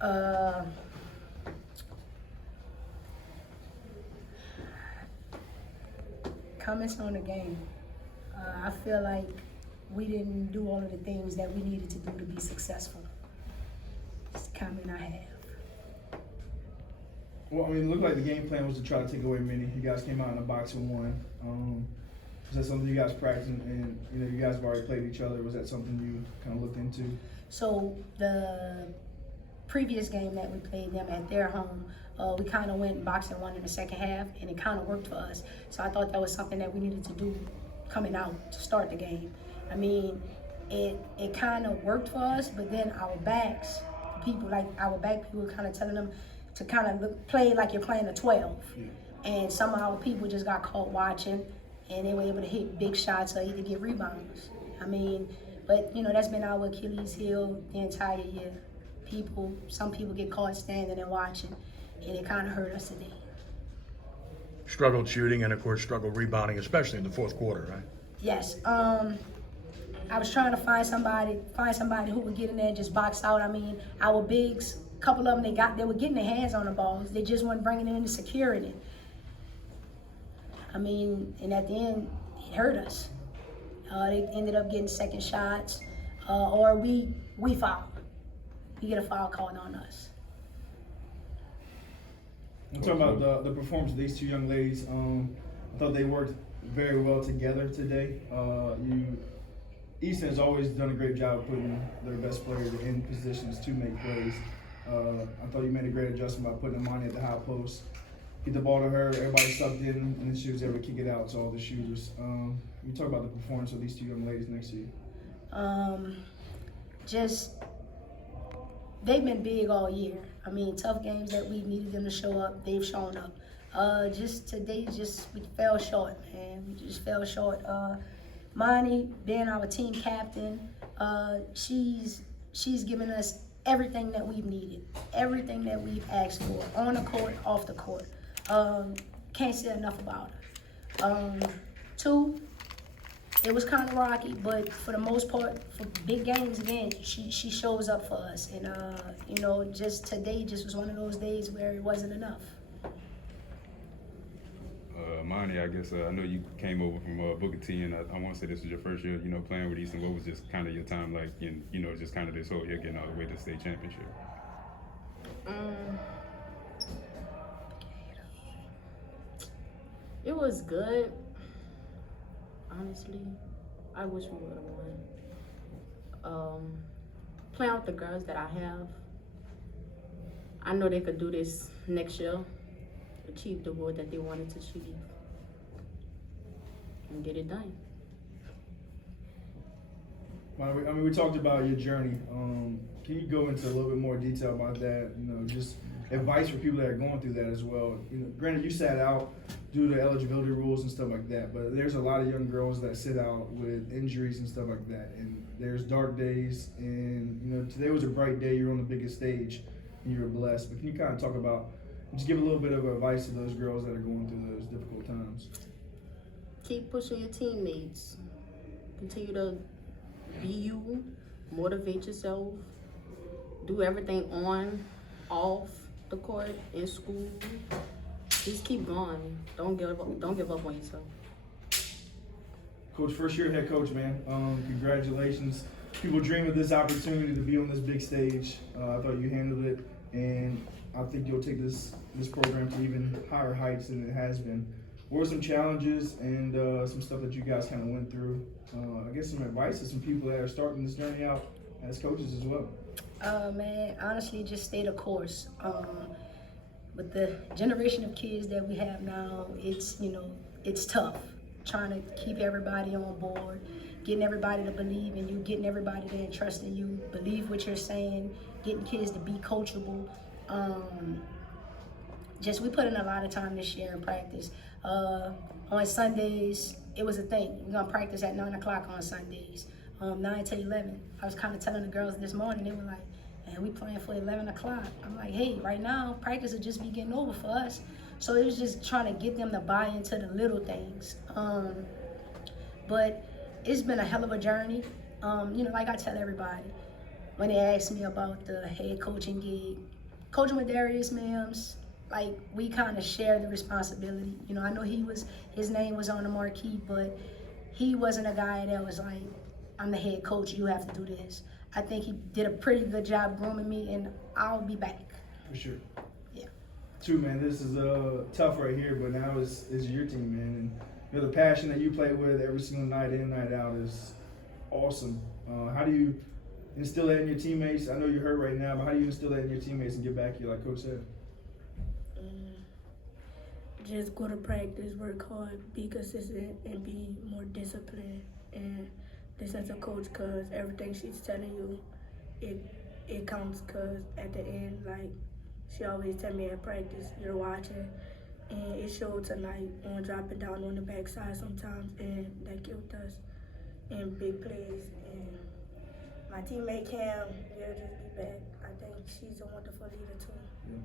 Uh, Comments on the game. I feel like we didn't do all of the things that we needed to do to be successful. It's the comment I have. Well, I mean, it looked like the game plan was to try to take away Minnie. You guys came out in the box and won. Is that something you guys practiced and you guys have already played each other? Was that something you kind of looked into? So the previous game that we played them at their home, we kind of went box and won in the second half, and it kind of worked for us. So I thought that was something that we needed to do coming out to start the game. I mean, it kind of worked for us, but then our backs, people were kind of telling them to kind of play like you're playing a 12. Yeah. And some of our people just got caught watching, and they were able to hit big shots or either get rebounds. I mean, but that's been our Achilles heel the entire year. Some people get caught standing and watching, and it kind of hurt us today. Struggled shooting and, of course, struggled rebounding, especially in the fourth quarter, right? Yes. I was trying to find somebody who would get in there and just box out. I mean, our bigs, a couple of them, they were getting their hands on the balls. They just weren't bringing it into security. I mean, and at the end, it hurt us. They ended up getting second shots, or we fouled. We get a foul called on us. I'm talking about the performance of these two young ladies. I thought they worked very well together today. Easton has always done a great job of putting their best players in positions to make plays. I thought you made a great adjustment by putting Imani at the high post. Get the ball to her, everybody sucked in, and then she was able to kick it out to all the shooters. You talk about the performance of these two young ladies next to you. They've been big all year. I mean, tough games that we needed them to show up, they've shown up. Just today, we fell short, man. We just fell short. Imani, being our team captain, she's given us everything that we've needed, everything that we've asked for, on the court, off the court. Can't say enough about her. Two, it was kind of rocky, but for the most part, for big games, again, she shows up for us. And, just today just was one of those days where it wasn't enough. Imani, I guess I know you came over from Booker T, and I want to say this was your first year, playing with Easton. What was just kind of your time like, in, just kind of this whole year getting all the way to the state championship? It was good. Honestly, I wish we would have won. Playing with the girls that I have, I know they could do this next year, achieve the goal that they wanted to achieve, and get it done. I mean, we talked about your journey. Can you go into a little bit more detail about that? Just advice for people that are going through that as well. Granted, you sat out due to eligibility rules and stuff like that, but there's a lot of young girls that sit out with injuries and stuff like that. And there's dark days, and today was a bright day. You're on the biggest stage, and you were blessed. But can you kind of talk about, just give a little bit of advice to those girls that are going through those difficult times? Keep pushing your teammates. Continue to be you, motivate yourself, do everything on, off the court, in school. Just keep going. Don't give up on yourself. Coach, first year head coach, man. Congratulations. People dream of this opportunity to be on this big stage. I thought you handled it, and I think you'll take this program to even higher heights than it has been. What were some challenges and some stuff that you guys kind of went through? I guess some advice to some people that are starting this journey out as coaches as well. Man, honestly, just stay the course. With the generation of kids that we have now, it's tough. Trying to keep everybody on board, getting everybody to believe in you, getting everybody to entrust in you, believe what you're saying, getting kids to be coachable. We put in a lot of time this year in practice. On Sundays, it was a thing. We're gonna practice at 9 o'clock on Sundays, 9 to 11. I was kind of telling the girls this morning, they were like, man, we playing for 11 o'clock. I'm like, hey, right now, practice will just be getting over for us. So it was just trying to get them to buy into the little things. But it's been a hell of a journey. Like I tell everybody, when they asked me about the head coaching gig. Coaching with Darius Mims, like we kind of share the responsibility. You know, I know his name was on the marquee, but he wasn't a guy that was like, I'm the head coach, you have to do this. I think he did a pretty good job grooming me, and I'll be back. For sure. Yeah. True, man. This is tough right here, but now it's your team, man. And you know, the passion that you play with every single night in, night out is awesome. How do you instill that in your teammates? I know you're hurt right now, but how do you instill that in your teammates and get back here, like Coach said? Just go to practice, work hard, be consistent, and be more disciplined and listen to coach, because everything she's telling you, it counts, because at the end, like, she always tell me at practice, you're watching, and it showed tonight on dropping down on the backside sometimes, and that killed us in big plays. And my teammate Cam will just be back. I think she's a wonderful leader too. Yeah.